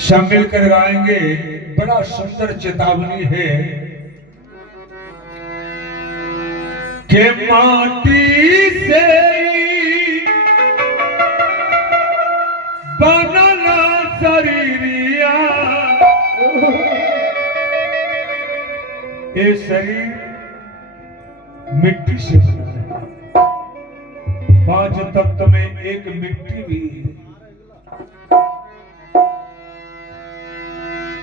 सब मिलकर गाएंगे। बड़ा सुंदर चेतावनी है कि माटी से बनना शरीरिया, ये शरीर मिट्टी से बना है। 5 तत्व में एक मिट्टी भी है।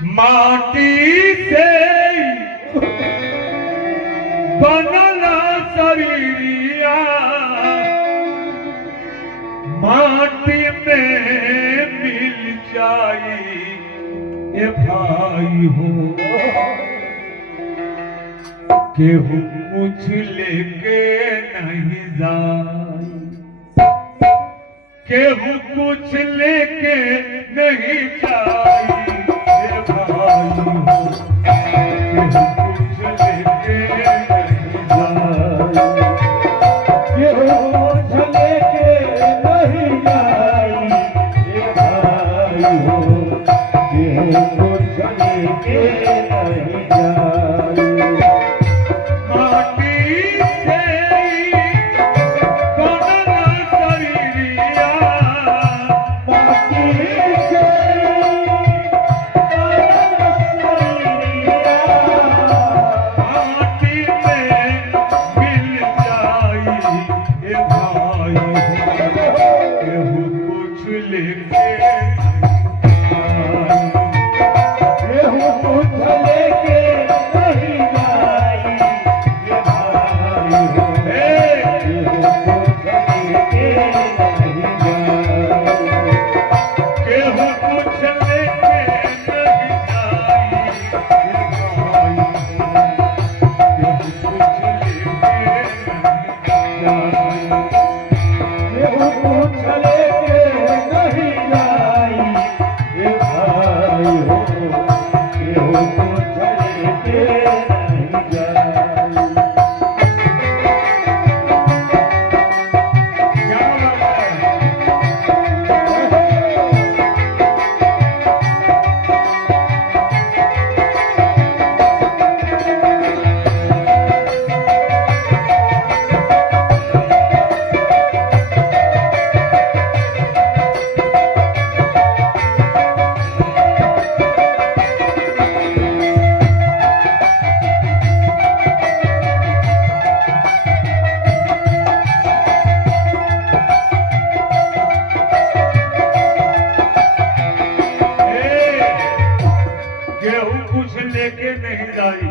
माटी से बनना शरीरिया, माटी में मिल जाई ए भाई हो। केहू कुछ लेके नहीं जाई, केहू कुछ लेके नहीं जाई ए भाई हो। केहू कुछ लेके नहीं जाई, केहू कुछ लेके नहीं जाई ए भाई हो। केहू कुछ लेके नहीं जाई। लेके नहीं जाई।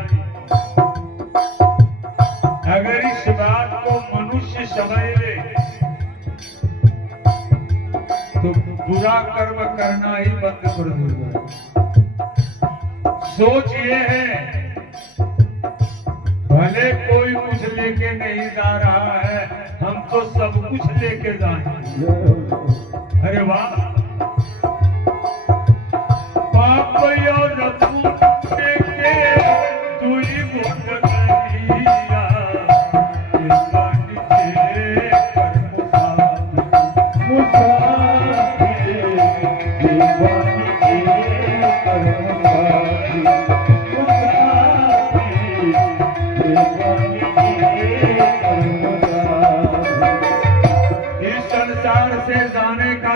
अगर इस बात को मनुष्य समझ ले तो बुरा कर्म करना ही बंद कर देगा। सोच ये है, भले कोई कुछ लेके नहीं जा रहा है, हम तो सब कुछ लेके जाएंगे। अरे वाह, पाप और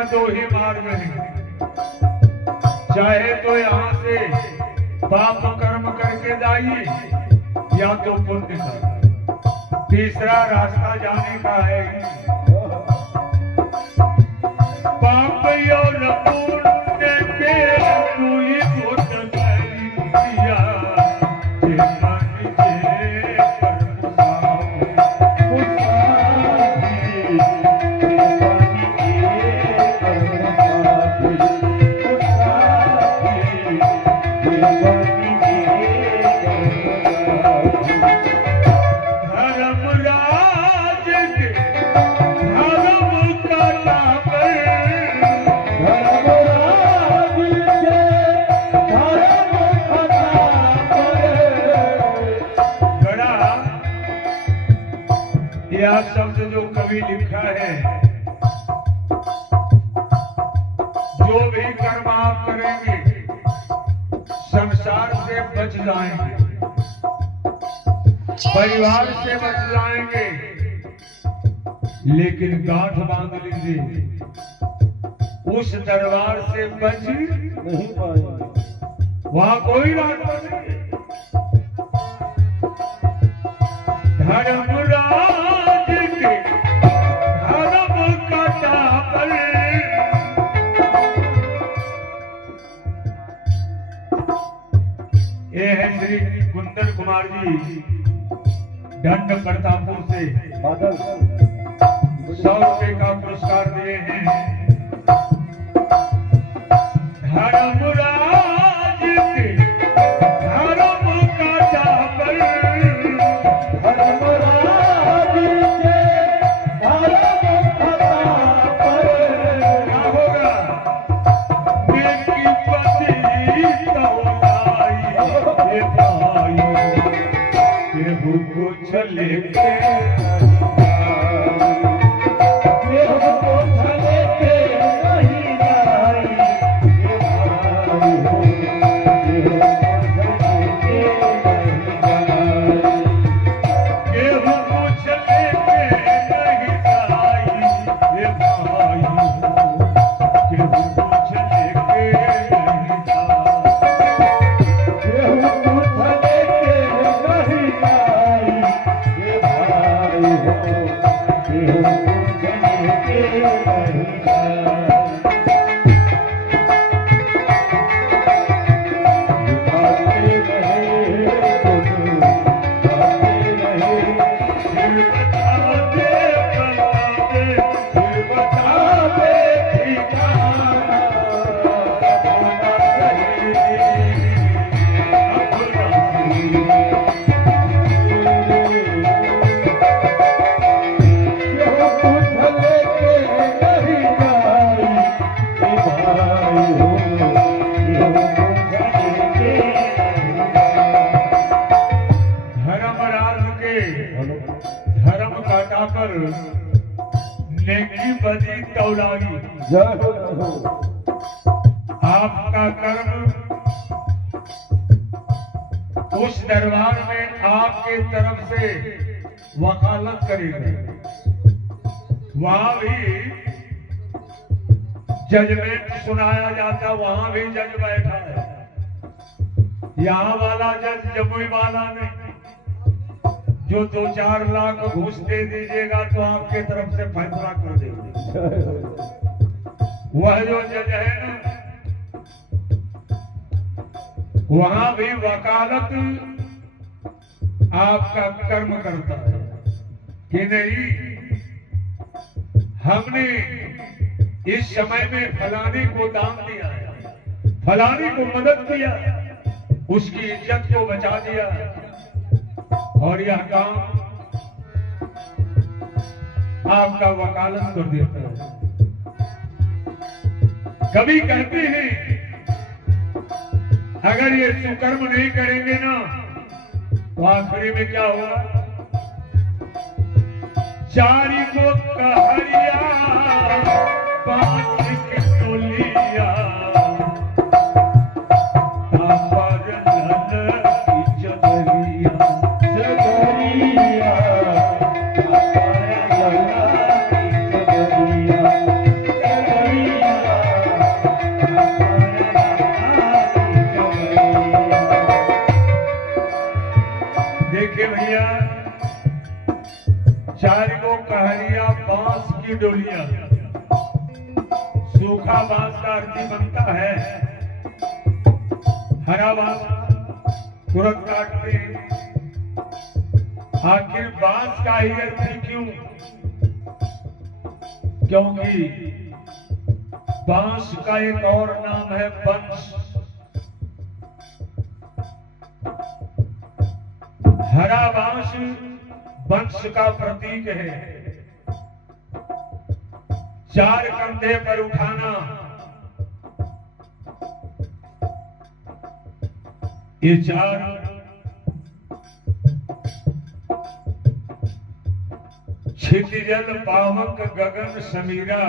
दो ही मार्ग है, चाहे तो यहाँ से पाप कर्म करके जाइए या तो पुण्य कर। तीसरा रास्ता जाने का है पाप और पुण्य के तू ही भोट करिया। यह शब्द जो कवि लिखा है कर्म आप करेंगे संसार से बच जाएंगे, परिवार से बच जाएंगे, लेकिन गांठ बांध लीजिए उस दरबार से बच नहीं पाएंगे, वहां कोई रास्ता नहीं। धर्मराज के धर्म कटा पर ये है श्री कुंदन कुमार जी दंड प्रतापपुर से 100 रुपए का पुरस्कार दिए हैं। धर्मराज के धर्म कटा पर, धर्मराज के धर्म कटा पर क्या होगा? नेकी बदी तौलाई ये भाई केहू कुछ लेके धर्म काटाकर नेकी बदी तौलाई। आपका कर्म उस दरबार में आपके तरफ से वकालत करेगा, वहां भी जजमेंट सुनाया जाता, वहां भी जज बैठा है। यहाँ वाला जज जमुई वाला नहीं, जो 2-4 लाख घूस दे दीजिएगा तो आपके तरफ से फैसला कर देंगे। वह जो जज है ना, वहां भी वकालत आपका कर्म करता है कि नहीं, हमने इस समय में फलाने को दान दिया है, फलाने को मदद किया, उसकी इज्जत को बचा दिया, और यह काम आपका वकालत कर देता है। कभी कहते हैं अगर ये सुकर्म नहीं करेंगे ना तो आखिरी में क्या होगा? चारी को कहरिया बांस की टोलिया डोलिया। सूखा बांस का अर्थी बनता है, हरा बांस तुरंत काटते हैं। आखिर बांस का ही अर्थी क्यों? क्योंकि बांस का एक और नाम है वंश। हरा बांस वंश का प्रतीक है। 4 कंधे पर उठाना, ये 4 क्षितिजल पावक गगन समीरा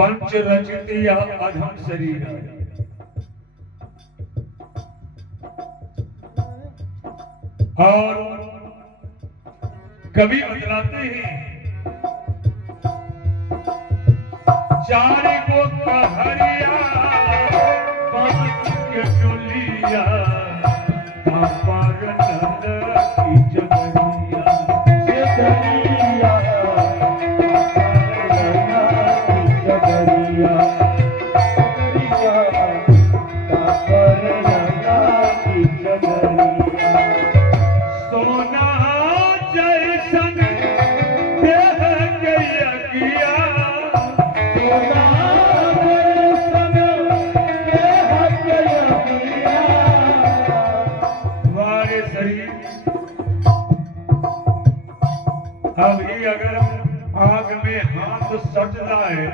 पंच रचित यह अधम शरीर है। और कवि बतलाते हैं चारे को कहरिया बांस के डोलिया पार नंद की जबरिया से जरिया जबरिया पार नंद की जबरिया सोना जैसन देह गया किया सोना जैसन देह गया किया हमारे शरीर अभी अगर आग में हाथ सट जाए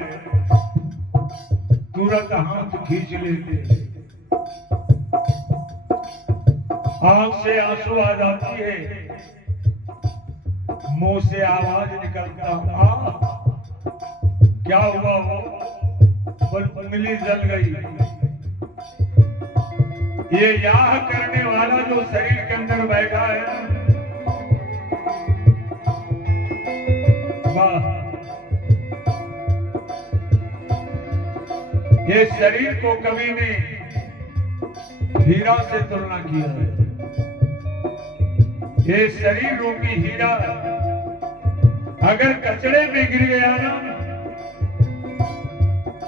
तुरंत हाथ खींच लेते, आंख से आंसू आ जाती है, मुंह से आवाज निकलता क्या हुआ हो, उंगली जल गई। ये याह करने वाला जो शरीर के अंदर बैठा है ये शरीर को कवि ने हीरा से तुलना किया है। ये शरीर रूपी हीरा अगर कचरे में गिर गया ना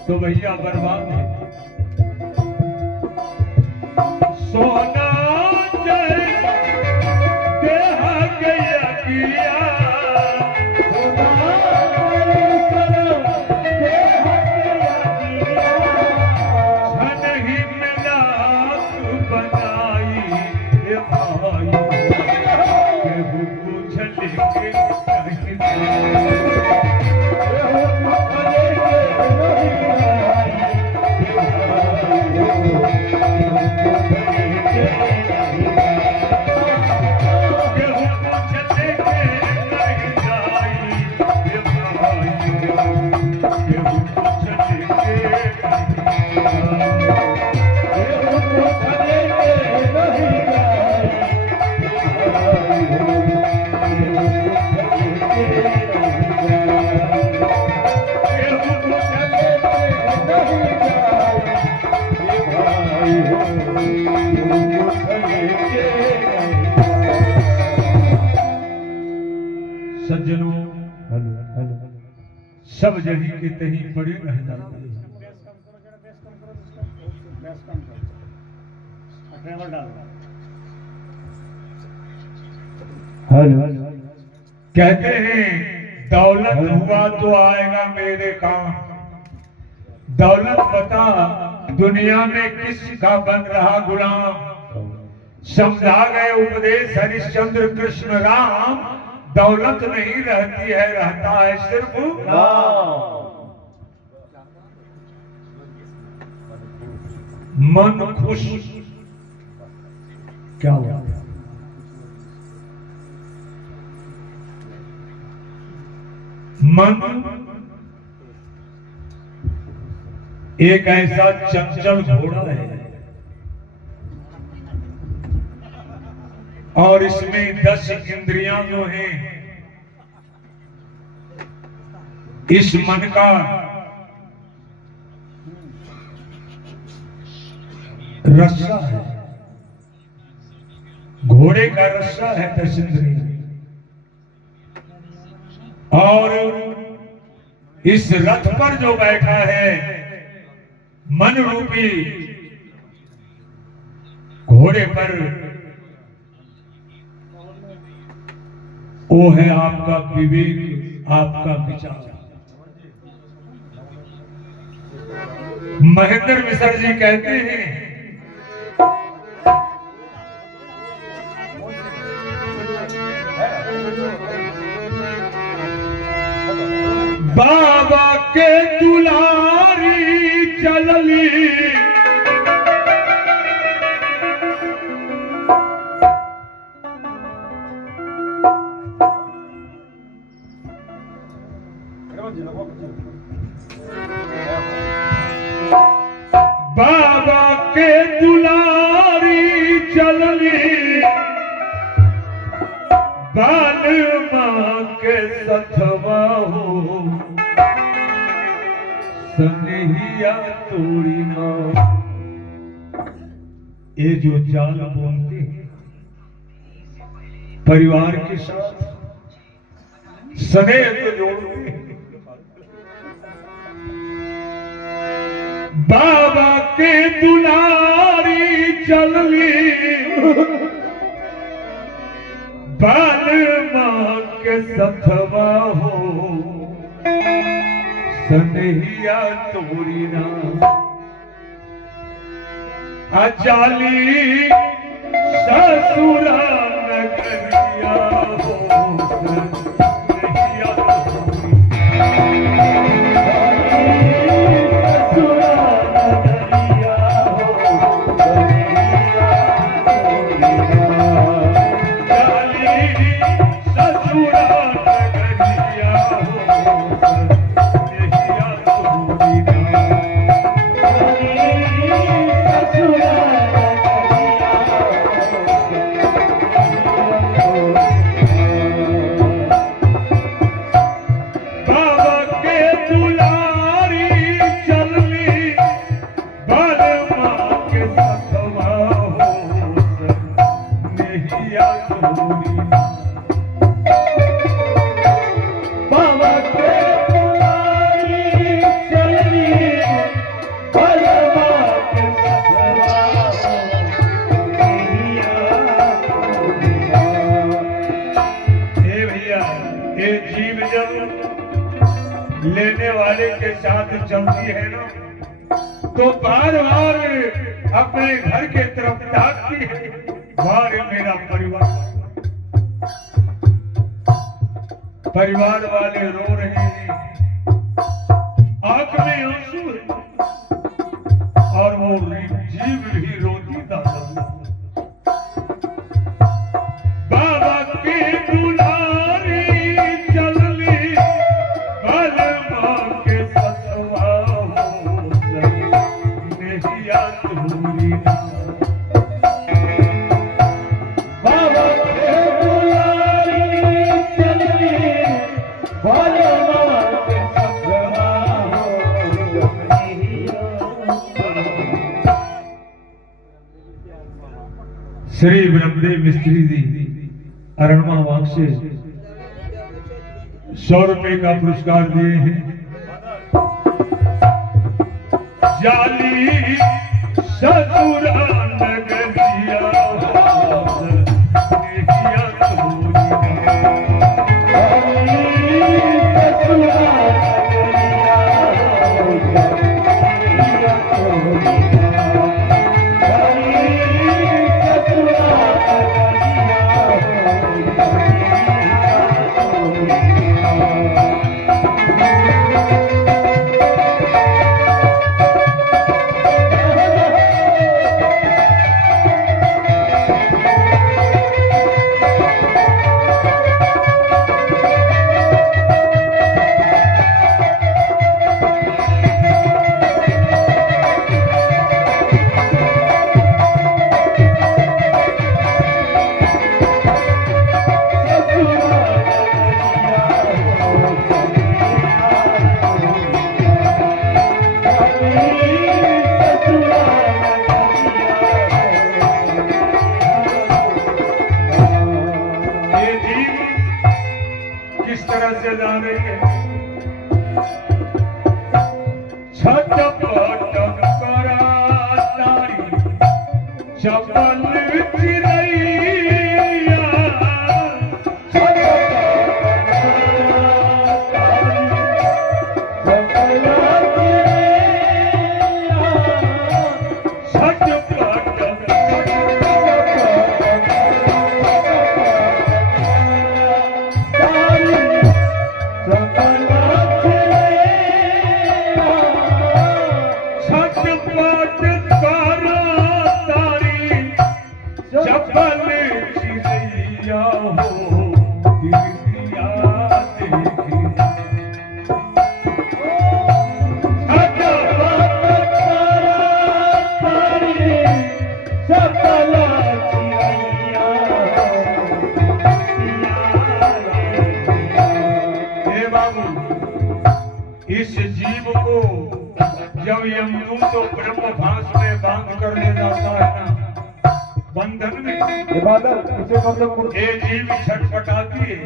तो भैया बर्बाद है। सोना जैसा देह गया किया सज्जनों सब जही के तही पड़े रह जाते हैं। कहते हैं दौलत हुआ तो आएगा मेरे काम, दौलत बता दुनिया में किसका बन रहा गुलाम। समझा गए उपदेश हरिश्चंद्र कृष्ण राम, दौलत नहीं रहती है रहता है सिर्फ मन खुश। क्या हुआ? मन एक ऐसा चंचल घोड़ा है और इसमें 10 इंद्रियां जो हैं, इस मन का रस्सा है, घोड़े का रस्सा है 10 इंद्रियां। और इस रथ पर जो बैठा है मन रूपी घोड़े पर, वो है आपका विवेक, आपका विचार। महेंद्र मिश्र जी कहते हैं बाबा के दुलारी चलली बाबा के दुलारी चलली बाल माँ के सथवा हो सनहिया तोड़ी ना। ये जो जाल बोलते हैं परिवार के साथ स्नेह को जोड़ते हैं। बाबा के दुलारी चलली बाल माँ के सथवा हो सनहिया तोड़ी ना। अचाली ससुरा नगरिया हो सनहिया तोड़ी लेने वाले के साथ चलती है ना तो बार बार अपने घर के तरफ ताकती है। बार मेरा परिवार वाले रो रहे हैं, आंख में आंसू है और वो जीव भी रोती दादा। बाबा की दुलारी चलली बाल माँ के सथवा हो सनहिया तोड़ी ना। बाबा के दुलारी चलली बाल माँ के सथवा हो सनहिया। श्री ब्रह्मदेव मिस्त्री जी अरणमा वाक से 100 रुपए का पुरस्कार दिए हैं। जाली ससुरा नगरिया हो सनहिया तोड़ी किस तरह से जानेंगे। छटपट करा तारी चपल चिरैया जब बाबू, इस जीव को जब यमदूत तो ब्रह्म भास में बांध कर ले जाता है ना बंधन में, ये जीव छटपटाती है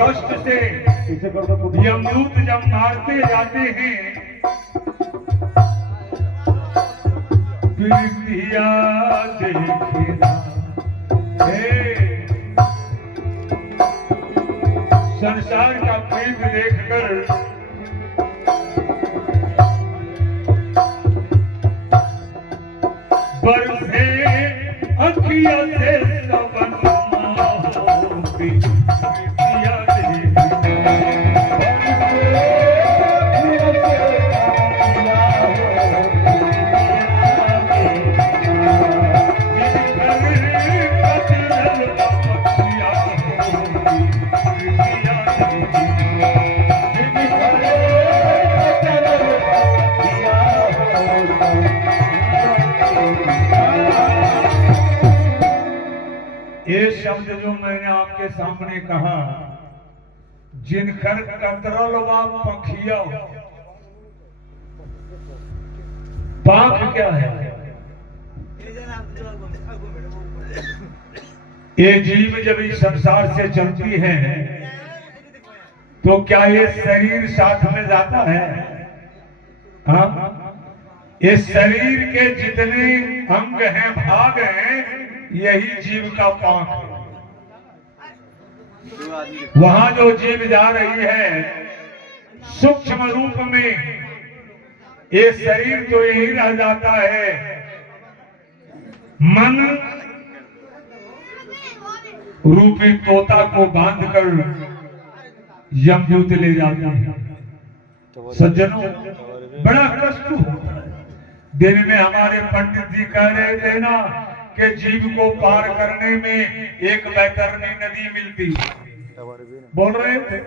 कष्ट से। यमदूत जब मारते जाते हैं, प्रीतिया देखना, संसार का प्रीत देखकर बरसे अखिया से सबन प्रीतिया ये शब्द जो मैंने आपके सामने कहा, जिनकर कतरल व पखिया, पाख क्या है? ये जीव जब इस संसार से चलती है तो क्या ये शरीर साथ में जाता है? हाँ, इस शरीर के जितने अंग हैं, भाग हैं, यही जीव का पांख है। वहां जो जीव जा रही है सूक्ष्म रूप में, ये शरीर तो यही रह जाता है, मन रूपी तोता को बांधकर यमदूत ले जाते हैं। सज्जनों, बड़ा कष्ट होता है। दिन में हमारे पंडित जी कह रहे थे ना कि जीव को पार करने में एक बैतरनी नदी मिलती, बोल रहे थे।